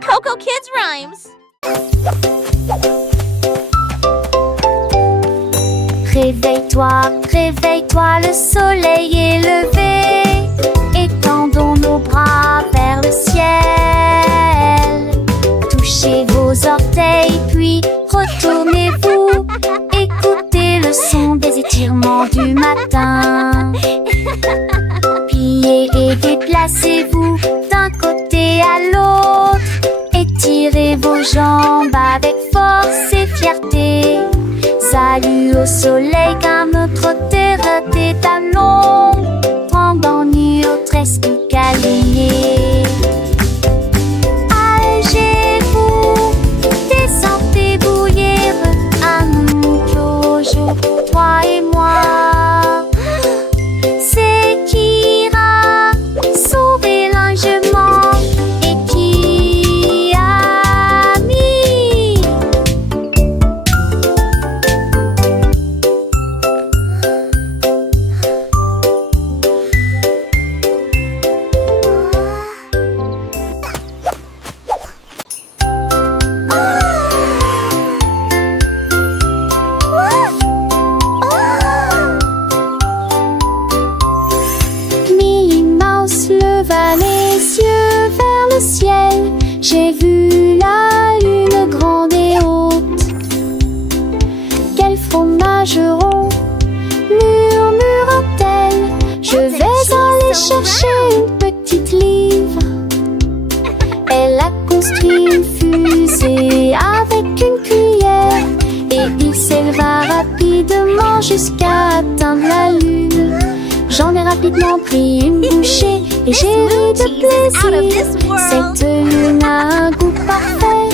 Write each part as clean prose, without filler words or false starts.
Coco Kids Rhymes. Réveille-toi, réveille-toi, le soleil est levé. Étendons nos bras vers le ciel. Touchez vos orteils, puis retournez-vous. Écoutez le son des étirements du matin. Pliez et déplacez-vous d'un côté à l'autre. Étirez vos jambes avec force et fierté. Salut au soleil car notre terre est à l'ombre. Pendant notre tresque câliné. Allégez-vous, descendez bouillir. Un nouveau jour pour toi et moi. C'est qui ira sauver l'enjement et qui a mis. Minnie Mouse leva les yeux vers le ciel. J'ai vu la lune grande et haute. Quel fromage rond, murmura-t-elle. Je vais aller chercher une petite livre. Elle a construit une fusée avec une cuillère. Et il s'éleva rapidement jusqu'à atteindre la lune. J'en ai rapidement pris une bouchée et j'ai ri de plaisir. Cette lune a un goût parfait,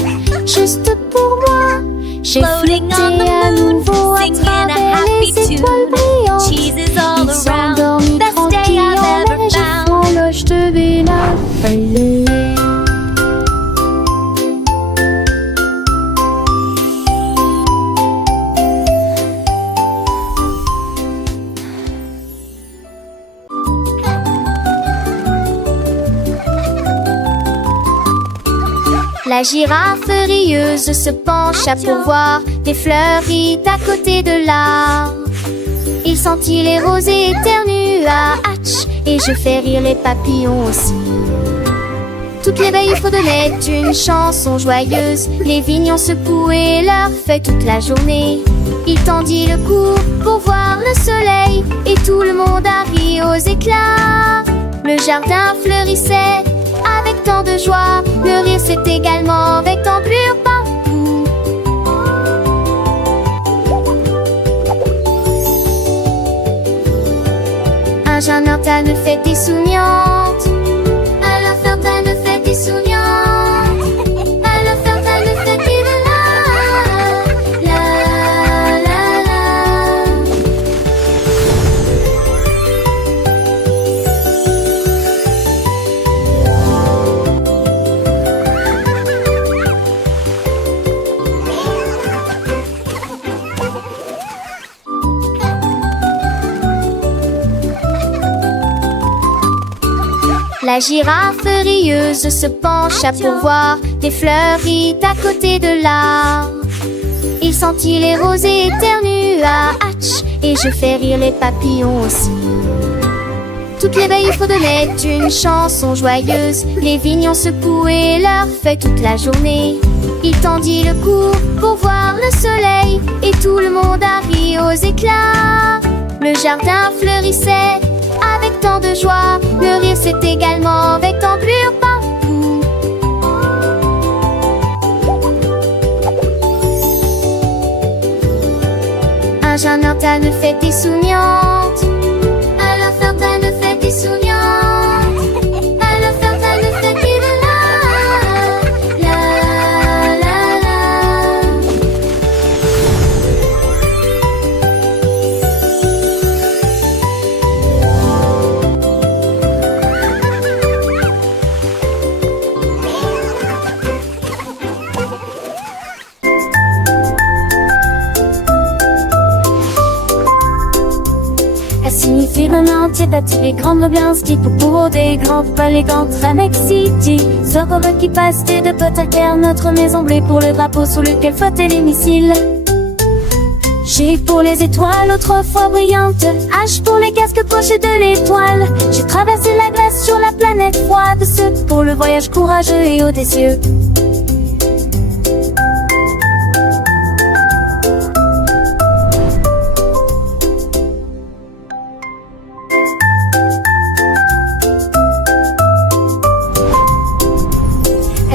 juste pour moi. J'ai flotté à nouveau à travers les étoiles brillantes. Ils sont endormis tranquilles en neige et font l'oche de Bella. La girafe rieuse se pencha pour voir des fleuris à côté de l'arbre. Il sentit les rosées éternua, hatch, et je fais rire les papillons aussi. Toutes les veilles fredonnaient une chanson joyeuse. Les vignons secouaient leurs feuilles toute la journée. Il tendit le cou pour voir le soleil, et tout le monde a ri aux éclats. Le jardin fleurissait avec tant de joie. Le rire s'est également avec d'ampleur partout. Un jardin ne fait des souriantes. À la fontaine fait des souriantes. À la fontaine fait des la la la. La girafe rieuse se pencha pour voir des fleuris à côté de l'arbre. Il sentit les rosées éternua, hatch, et je fais rire les papillons aussi. Toutes les veilles fredonnaient une chanson joyeuse. Les vignons secouaient leurs feuilles toute la journée. Il tendit le cou pour voir le soleil, et tout le monde a ri aux éclats. Le jardin fleurissait avec tant de joie. Le rire s'est également avec d'ampleur partout. Un jardin ne fait des souriantes. À la fontaine fait des souriantes. À la fontaine fait des la la la la. tentative grande ambiance qui pour des grands palais grands Tramex City. Soccer qui passe de potes à terre, notre maison bleue pour le drapeau sur lequel flottait les missiles. G pour les étoiles autrefois brillantes, H pour les casques poches de l'étoile. J'ai traversé la glace sur la planète froide, ce pour le voyage courageux et audacieux.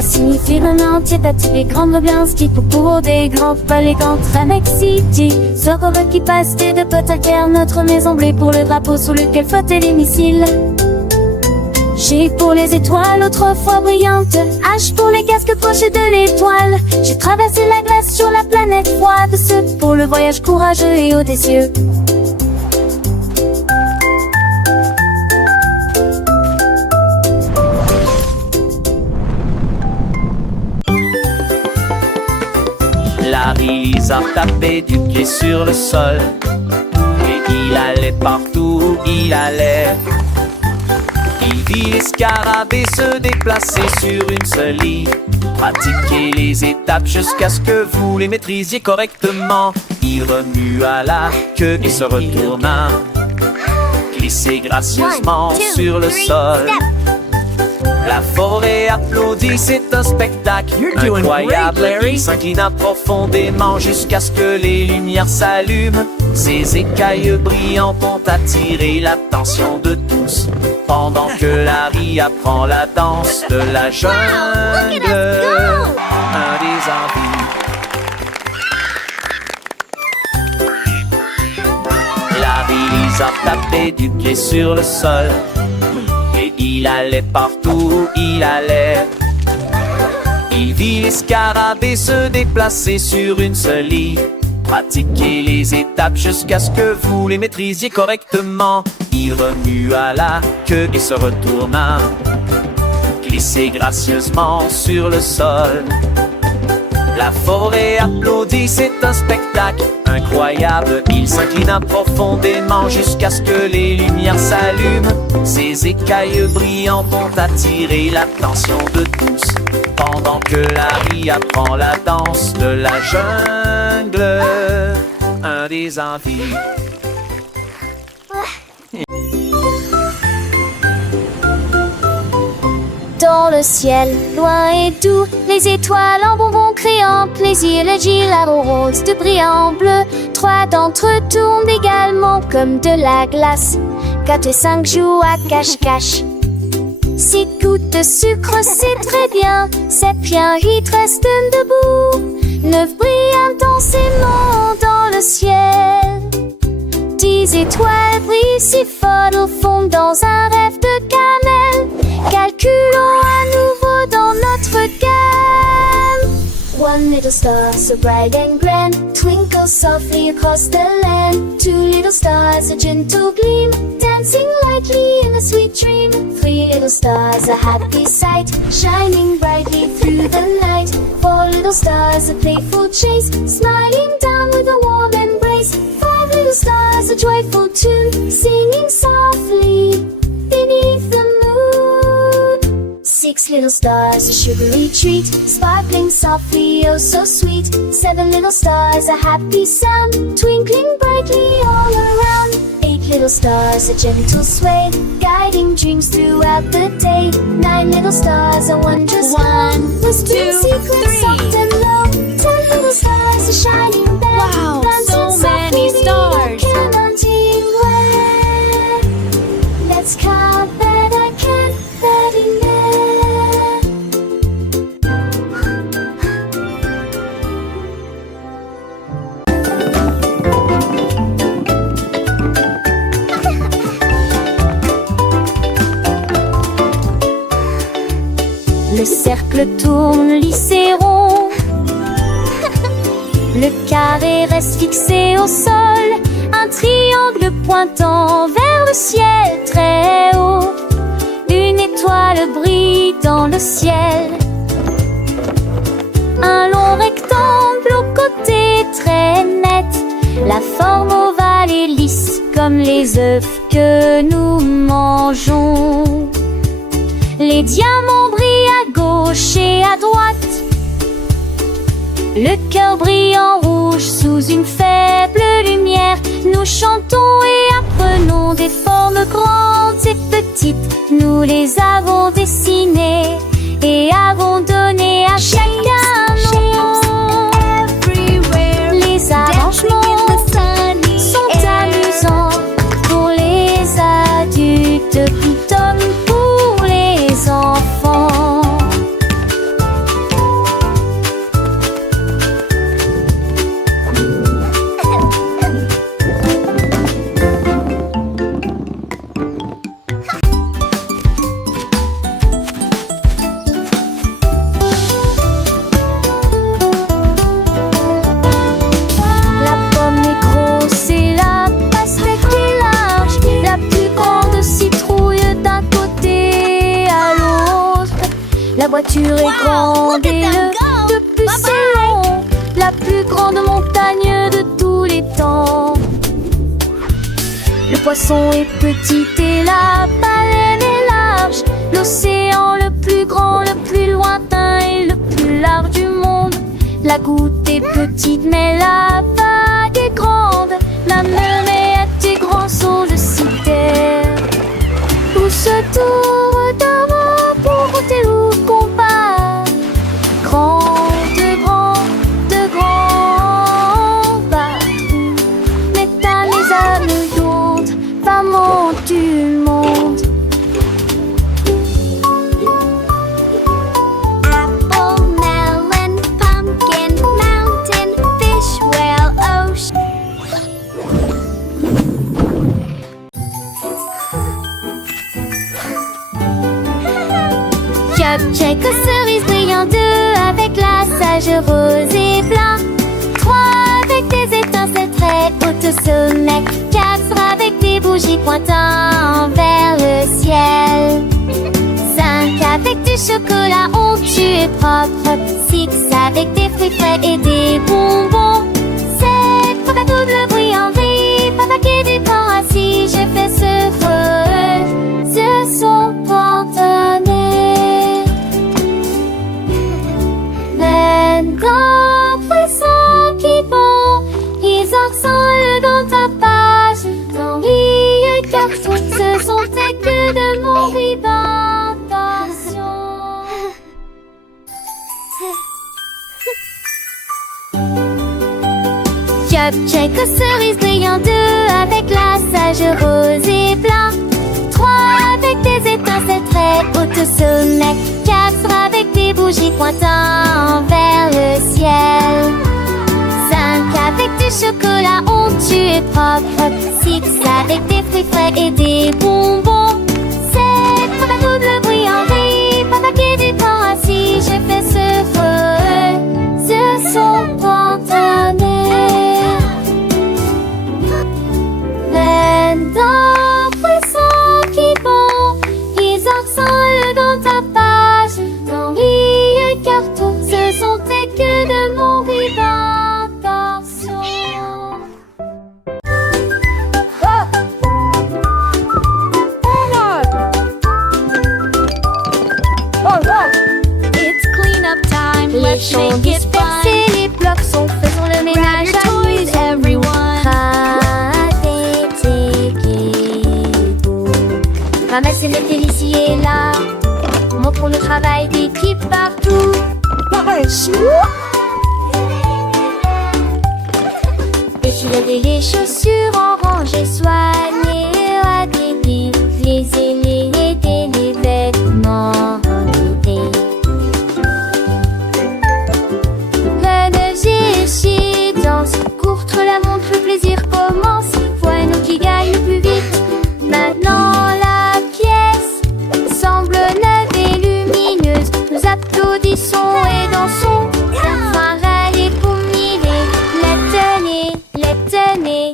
Signifie un entier d'attirer grande ambiance qui pour des grands palais grands Tramex City. Soccer qui passe de potes à terre, notre maison bleue pour le drapeau sur lequel flottaient les missiles. G pour les étoiles autrefois brillantes, H pour les casques poches de l'étoile. J'ai traversé la glace sur la planète froide, ce pour le voyage courageux et audacieux. Larry a tapé du pied sur le sol et il allait partout où il allait. Il vit les scarabées se déplacer sur une seule ligne, pratiquer les étapes jusqu'à ce que vous les maîtrisiez correctement. Il remua la queue et se retourna, glissait gracieusement sur le sol. La forêt applaudit, c'est un spectacle incroyable. Il s'inclina profondément jusqu'à ce que les lumières s'allument. Ses écailles brillantes ont attiré l'attention de tous, pendant que Larry apprend la danse de la jungle. Un des envies. Larry a tapé du pied sur le sol et il allait partout où il allait. Il vit les scarabées se déplacer sur une seule ligne, pratiquer les étapes jusqu'à ce que vous les maîtrisiez correctement. Il remua la queue et se retourna, glissait gracieusement sur le sol. La forêt applaudit, c'est un spectacle incroyable. Il s'inclina profondément jusqu'à ce que les lumières s'allument. Ses écailles brillantes ont attiré l'attention de tous, pendant que Larry apprend la danse de la jungle. Un des envies. Dans le ciel, loin et doux, les étoiles en bonbons créant plaisir, les gilets roses de brillant bleu. 3 d'entre eux tournent également comme de la glace. 4 et 5 jouent à cache-cache. 6 gouttes de sucre, c'est très bien. 7 bien, 8 restent debout. 9 brillent intensément dans le ciel. 10 étoiles brillent si fort au fond dans un rêve de cannelle. Calculons à nouveau dans notre gamme. 1 little star so bright and grand twinkles softly across the land. 2 little stars a gentle gleam dancing lightly in a sweet dream. 3 little stars a happy sight shining brightly through the night. 4 little stars a playful chase smiling down with a warm embrace. 5 little stars a joyful tune singing softly beneath the moon. 6 little stars a sugary treat sparkling softly, oh so sweet. 7 little stars a happy sound twinkling brightly all around. 8 little stars a gentle sway guiding dreams throughout the day. 9 little stars a wondrous glow whispering secrets soft and low. 10 little stars a shining bell. Wow, so many stars. Let's count that I can, that in there. Le cercle tourne lisse et rond. Le carré reste fixé au sol. Un triangle pointant vers le ciel très haut. Une étoile brille dans le ciel. Un long rectangle au côté très net. La forme ovale étoiles et lisses comme les œufs que nous mangeons. Les diamants brillent à gauche et à droite. Le cœur brille en rouge sous une faible lumière. Nous chantons et apprenons des formes grandes et petites. Nous les avons dessinées et avons donné à chacun nom. Les arrangements sont amusants pour les adultes tout comme pour les enfants. La voiture est grande et le bus est long, la plus grande montagne de tous les temps. Le poisson est petit et la baleine est large. L'océan le plus grand, le plus lointain et le plus large du monde. La goutte est petite mais la vague est grande. La mer est grand son je citais. Où se tourne d'avant pour compter où qu'on part. De grands bateaux. Mais t'as les âmes d'onde, maman du monde. Apple, melon, pumpkin, mountain, fish, whale, ocean. Cupcake aux cerises brillantes, 2 avec la sage rose et blanc, 3 avec des étincelles très hautes au sommet, 4 avec des bougies pointant vers le ciel, 5 avec du chocolat onctueux et propre, 6 avec des fruits frais et des bonbons, 7 pour la double bruit en vrille, papa qui du corps assis, je fais ce son spontané. D'un poisson qui bond, ils ensemble dans ta page. Dans les cartons, ce sont tes que de mon d'intention. Cupcake aux cerises brillantes, 2 avec la sage rose et blanc, 3 avec des étincelles très hautes au sommet, 4 avec des bougies pointant vers le ciel, 5 avec du chocolat onctueux et propre, 6 avec des fruits frais et des bonbons, 7 pour la double bruit en vrille, papa qui du corps assis, je fais ce son spontané. D'un poisson qui bond, ils ensemble dans ta page. Dans les cartons, ce sont tes que de mon d'intention. It's cleanup time. Les Let's champs make it fun. dispersés, les blocs sont faits, faisons le Grab ménage your toys, everyone. Ramasser les fils ici et là, montrons le travail d'équipe partout. Étirer les chaussures en rangée, soigner à débit, les aînés aider les vêtements enlevés. La neige est danse, courte la montre, le plaisir commence. Voilà nous qui gagne plus vite. Maintenant la pièce semble neuve et lumineuse. Nous applaudissons et dansons. Enfin râler pour miller. Les tenez, les tenez.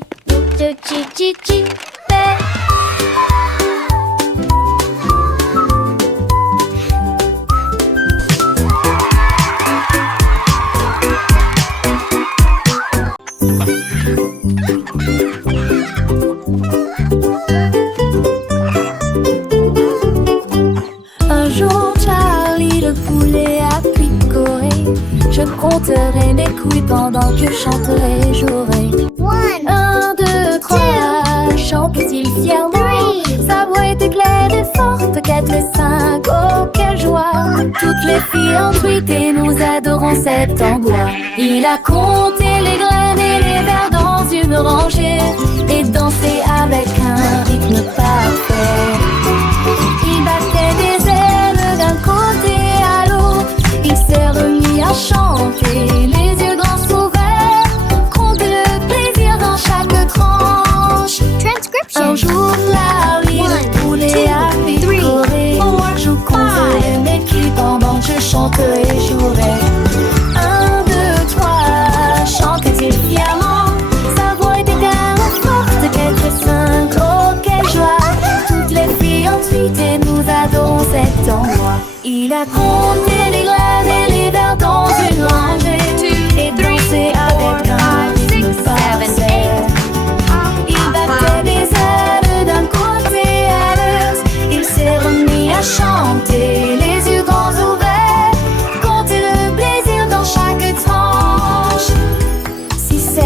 Chi chi chi. compterai mes couilles pendant que je chanterai et jouerai. 1, 2, 3, chante-t-il fièrement. Sa voix était claire et forte. 4 et 5, oh quelle joie. Toutes les filles ont tweeté, nous adorons cet endroit. Il a compté les graines et les vers dans une rangée et dansé avec un rythme parfait. Il battait des ailes d'un côté à l'autre. Il s'est remis à chanter, les yeux grands ouverts, compter le plaisir dans chaque tranche. Un jour la vie, le poulet a picoré. Je compterai mes culs pendant que je chanterai et jouerai. 1, 2, 3, chantait-il fièrement. Sa voix était tellement forte, 4 et 5, oh quelle joie. Toutes les filles ont tweeté, nous adorons cet endroit. Il a compté les graines et les vers dans une rangée et dansé avec un rythme parfait. Il battait des ailes d'un côté à l'autre. Il s'est remis à chanter, les yeux grands ouverts, compter le plaisir dans chaque tranche. 6, 7,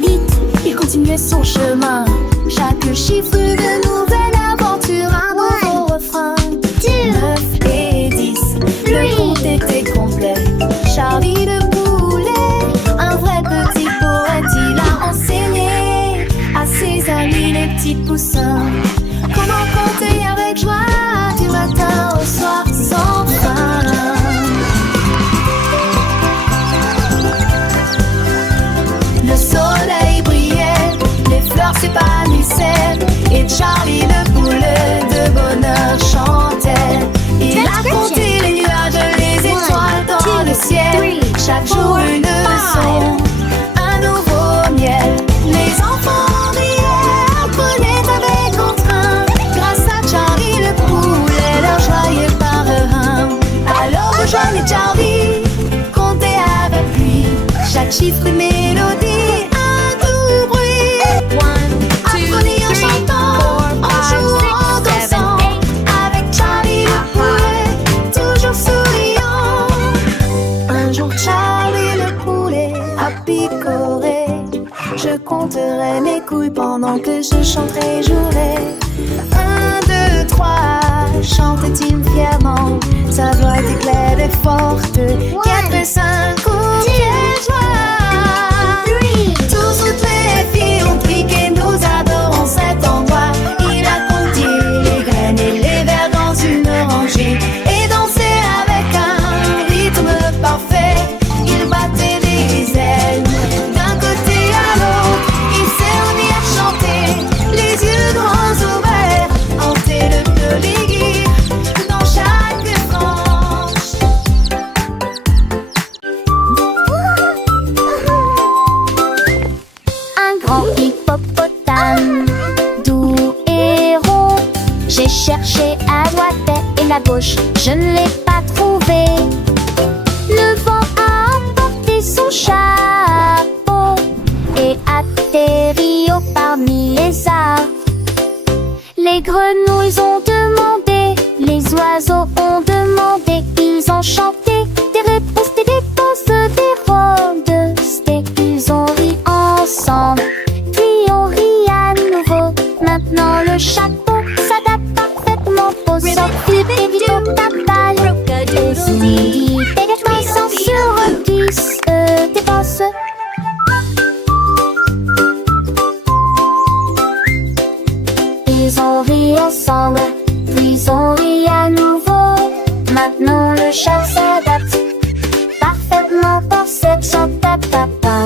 8, il continuait son chemin. Chaque chiffre de nouvelle aventure, un nouveau refrain. 9 et 10, le compte était complet. Charlie le poulet, un vrai petit poète, il a enseigné à ses amis les petits poussins comment compter avec joie du matin au soir sans fin. Le soleil brillait, les fleurs s'épanouissaient et Charlie le poulet de bonheur chantait. Il a compté les nuages, les étoiles dans le ciel. Chaque jour une leçon, un nouveau miel. Les enfants riaient, apprenaient avec entrain. Grâce à Charlie le poulet, leur joie est parrain. Alors rejoignez Charlie, comptez avec lui. Chaque chiffre une mélodie, un doux bruit. Apprenez en chantant, en jouant, en dansant. Avec Charlie le poulet, toujours souriant. Un jour Charlie le poulet a picoré. Je compterai mes couilles pendant que je chanterai et jouerai. 1, 2, 3, chantait-il fièrement. Sa voix était claire et forte. 4 et 5, oh quelle joie. Toutes les filles ont piqué, nous adorons cet endroit. Il a compté les graines et les vers dans une rangée et dansé avec un rythme parfait. Il battait des ailes d'un côté à l'autre. Il s'est remis à chanter, les yeux grands ouverts, hanter le plaisir dans chaque tranche. Un grand hippopotame, doux et rond. J'ai cherché à droite et à gauche, je ne l'ai pas trouvé. Le vent a apporté son chapeau et atterri au parmi les arbres. Les grenouilles ont demandé, les oiseaux ont demandé, ils ont chanté des réponses, des rôdes, ils ont ri ensemble, puis on rit à nouveau. Maintenant le chapeau s'adapte parfaitement aux sorties de ta balle. Et si des sans sur 10 dépense. Ils ont ri ensemble, puis on rit à nouveau. Maintenant le chat s'adapte parfaitement pour cette chante à papa.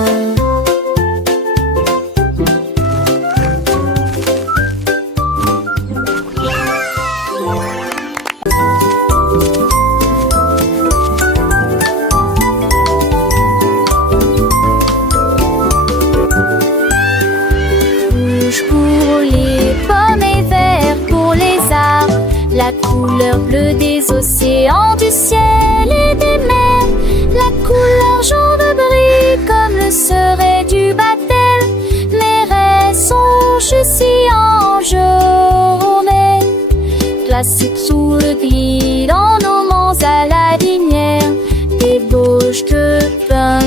Rouge pour les pommes et vert pour les arbres, la couleur bleue des océans, du ciel et des mers, la couleur jaune brille comme le serait du baptême. Les raies sont juste en journée, classique sous le gris dans nos monts à la linière, des bouches de pain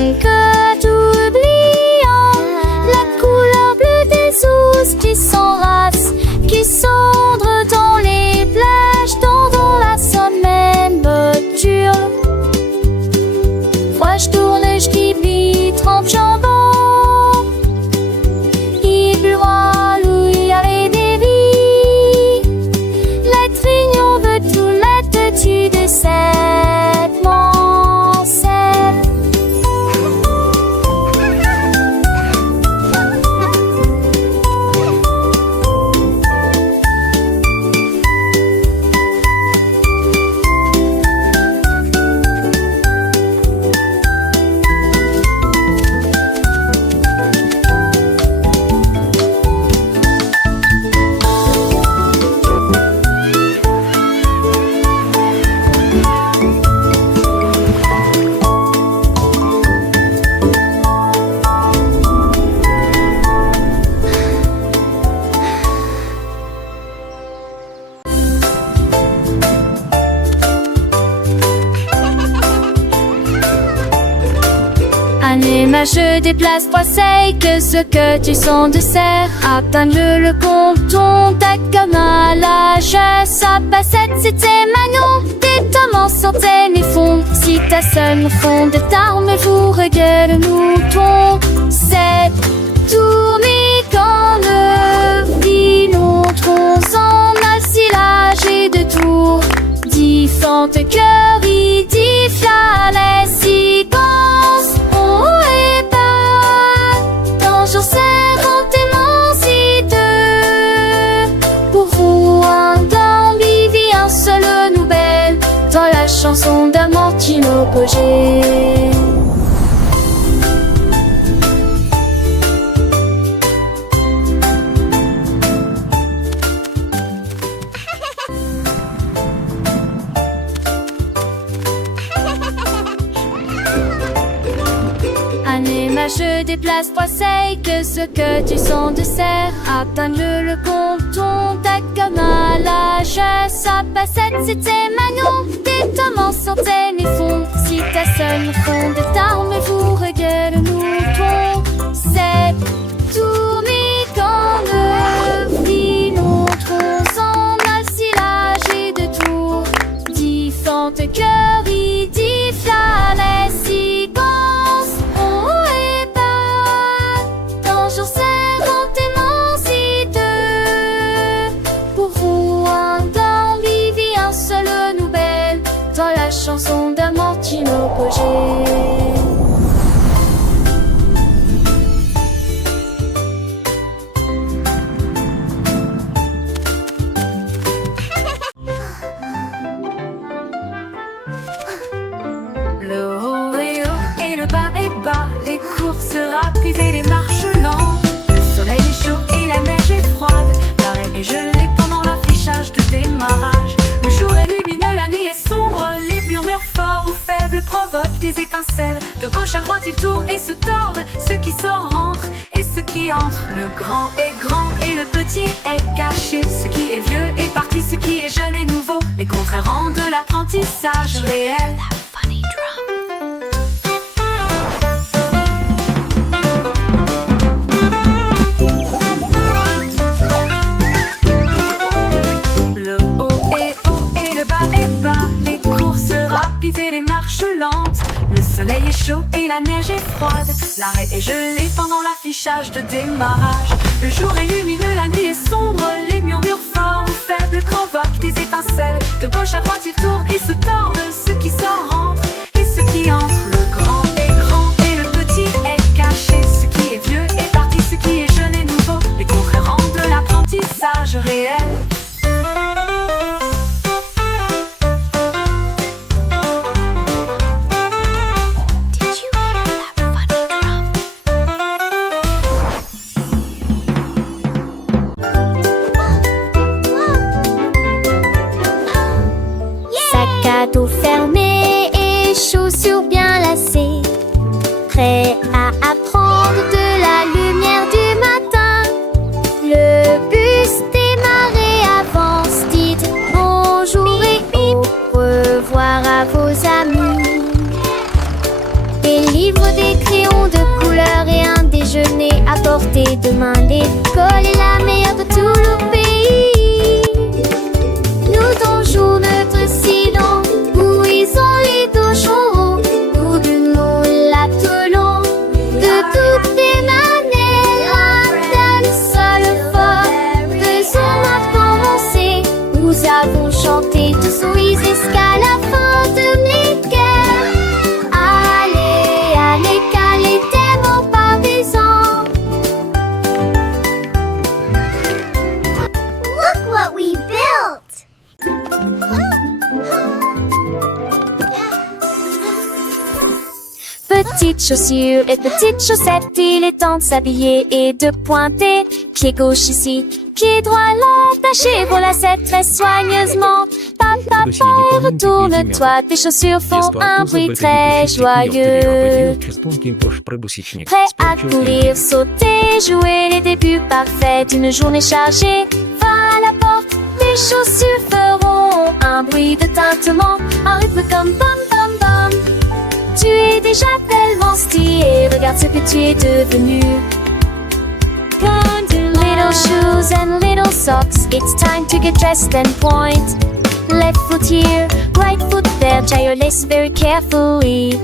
Anima, je déplace 3 que ce que tu sens de serre. Atteins le compton, ta comme à l'âge. Ça passe 7, c'était Manon. Tes tomments sortaient mes fonds. Si ta seule fond de tarme, vous regarde le mouton. C'est tourné quand le filon tronçon a silage et de tours. Différentes cœurs, il dit les séquences. Oh et pas, toujours serrant tes pour vous un d'ambivi, un seul nouvelle dans la chanson d'Amortino Pogé. Je déplace 3 que ce que tu sens de serre. Atteins le compton, ta comme à l'âge. Ça passe 7, c'était Manon. Tes tomments sortaient mes fonds. Si ta seule fond de tarme, vous regarde le mouton. C'est tourné quand le filon tronçon a silage et de tours. Différentes cœurs, il dit les séquences. Chanson d'Amortino Pogé. Le haut est haut et le bas est bas. Les courses rapides et les marches lentes. Le soleil est chaud et la neige est froide. L'arrêt est gelé pendant l'affichage de démarrage. Le jour est lumineux, la nuit est sombre. Les murmures forts ou faibles provoquent des étincelles. De gauche à droite ils tournent et se tordent. Ceux qui sortent rentrent et ceux qui entrent. Le grand est grand et le petit est caché. Ce qui est vieux est parti, ce qui est jeune est nouveau. Les contraires rendent l'apprentissage réel. Et les marches lentes. Le soleil est chaud et la neige est froide. L'arrêt est gelé pendant l'affichage de démarrage. Le jour est lumineux, la nuit est sombre. Les murmures forts ou faibles provoquent des étincelles. De gauche à droite ils tournent et se tordent. Ceux qui sortent rentrent et ceux qui entrent. Le grand est grand et le petit est caché. Ce qui est vieux est parti, ce qui est jeune est nouveau. Les contraires rendent l'apprentissage réel. Dos fermé et chaussures bien lacées, prêt à apprendre de la lumière du matin. Le bus démarre avance, dites bonjour et au revoir à vos amis. Des livres, des crayons de couleur et un déjeuner à portée de main. L'école est la meilleure de tout le pays. Nous donjons notre silence. Les dojons pour du moule à Toulon. De toutes les manières, d'un seul fort, faisons-moi commencer. Nous avons chanté tous oui jusqu'à la fin de mes cœurs. Allez, allez, calez tes mots par des ans. Look what we built! Petites chaussures et petites chaussettes, il est temps de s'habiller et de pointer. Pied gauche ici, pied droit l'attaché pour la lacette très soigneusement. Papa, retourne-toi, tes chaussures font un bruit très joyeux. Prêt à courir, sauter, jouer les débuts parfaits d'une journée chargée. Va à la porte, les chaussures feront un bruit de tintement, un rythme comme bam bam bam. Tu es déjà déjà tellement stylé. Regarde ce que tu es devenu. Little shoes and little socks. It's time to get dressed and point. Left foot here, right foot there. Tie your lace very carefully.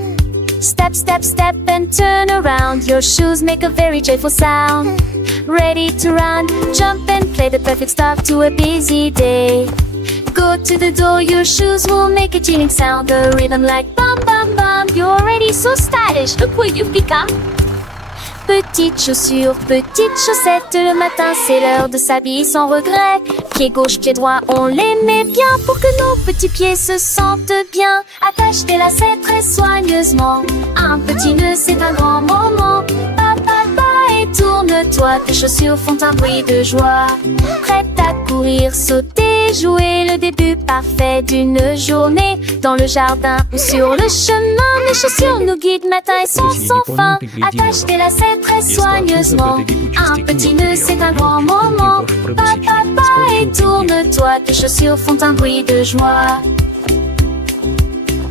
Step, step, step and turn around. Your shoes make a very joyful sound. Ready to run, jump and play. The perfect start to a busy day. Go to the door, your shoes will make a chilling sound. The rhythm like bum bum bum. You're already so stylish, look what you've become. Petites chaussures, petites chaussettes. Le matin c'est l'heure de s'habiller sans regret. Pied gauche, pied droit, on les met bien pour que nos petits pieds se sentent bien. Attache tes lacets très soigneusement. Un petit nœud c'est un grand moment. Et tourne-toi, tes chaussures font un bruit de joie. Prête à courir, sauter, jouer, le début parfait d'une journée. Dans le jardin ou sur le chemin, les chaussures nous guident matin et soir sans fin. Attache tes lacets très soigneusement. Un petit nœud c'est un grand moment. Et tourne-toi, tes chaussures font un bruit de joie.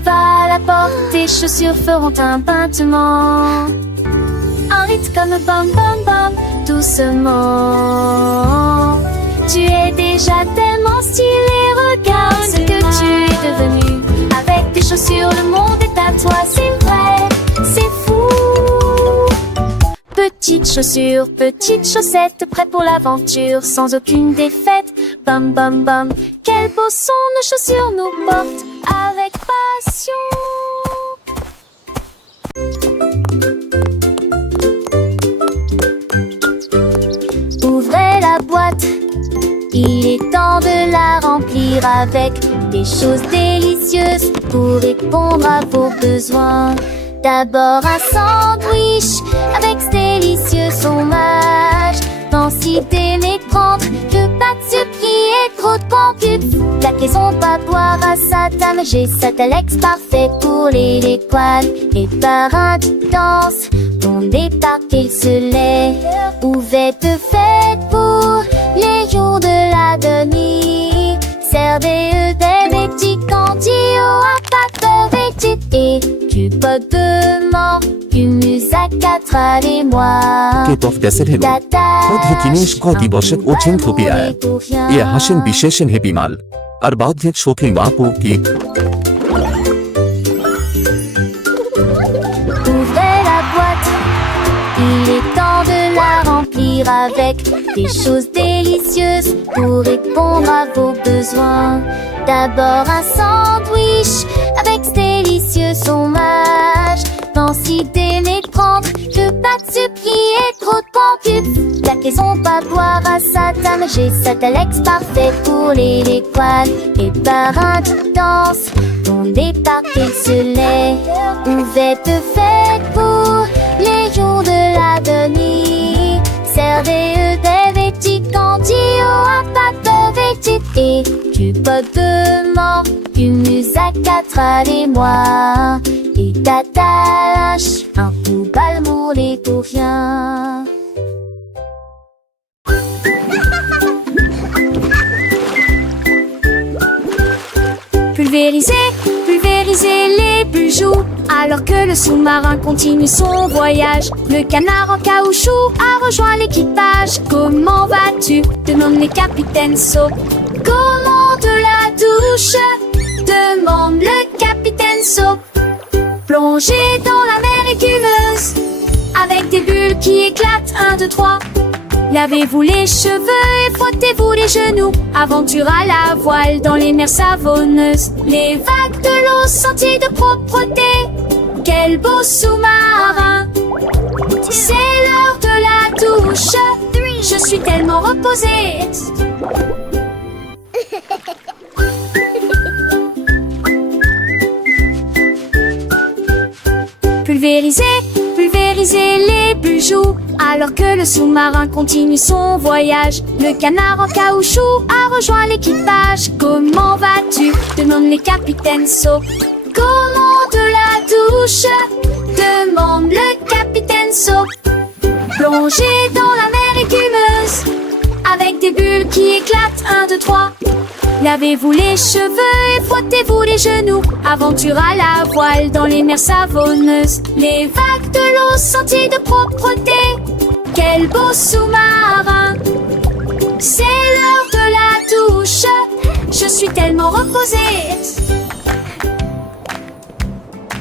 Va à la porte, tes chaussures feront un battement. Un rythme comme bam bam bam, doucement. Tu es déjà tellement stylé, regarde ce que tu es devenu. Avec tes chaussures, le monde est à toi, c'est vrai, c'est fou. Petites chaussures, petites chaussettes, prêtes pour l'aventure, sans aucune défaite. Bam bam bam, quel beau son nos chaussures nous portent avec passion. Ouvrez la boîte, il est temps de la remplir avec des choses délicieuses pour répondre à vos besoins. D'abord un sandwich avec ce délicieux fromage. Pensez les prendre, que pas de surpris et trop de pancubes. La maison va boire à sa dame, j'ai ça Alex parfait pour les poils. Et par un danse, ton départ qu'il se lève. Ouvert de fête pour les jours de la demi. Servez des petits candies au appareil et du pot de mort. K-pop 대세레로 প্রতি জিনিস গতি বসত ওছেন থুপিয়ায় এ হাসেন বিশেষণ হেপিমাল আর বাধ্যের শোকে বাপু কি Ouvrez la boîte, il est temps de la remplir avec des choses délicieuses pour répondre à vos besoins. D'abord un sandwich avec ce délicieux fromage. Pensez d'aimer prendre, que pas de surpris et trop de pancubes. La maison va boire à sa dame, j'ai ça Alex parfait pour les poils. Et par un danse, ton départ qu'il se lève. Ouvert de fête pour les jours de la demi. Servez des petits candies au appareil et du pot de mort. Du musique à travers moi. Et t'attaches un coup balmouré pour rien. Pulvériser, pulvériser les bijoux. Alors que le sous-marin continue son voyage, le canard en caoutchouc a rejoint l'équipage. Comment vas-tu? Demande le capitaine Soap. Comment de la douche? Demande le capitaine Soap. Plongez dans la mer écumeuse, avec des bulles qui éclatent, 1, 2, 3. Lavez-vous les cheveux et frottez-vous les genoux. Aventure à la voile dans les mers savonneuses. Les vagues de l'eau sentiers de propreté. Quel beau sous-marin. C'est l'heure de la douche. Je suis tellement reposée. Pulvériser, pulvériser les bijoux. Alors que le sous-marin continue son voyage, le canard en caoutchouc a rejoint l'équipage. Comment vas-tu? Demande le capitaine Soap. Comment de la douche? Demande le capitaine Soap. Plongez dans la mer écumeuse, avec des bulles qui éclatent. 1, 2, 3. Lavez-vous les cheveux et frottez-vous les genoux. Aventure à la voile dans les mers savonneuses. Les vagues de l'eau sentiers de propreté. Quel beau sous-marin. C'est l'heure de la douche. Je suis tellement reposée.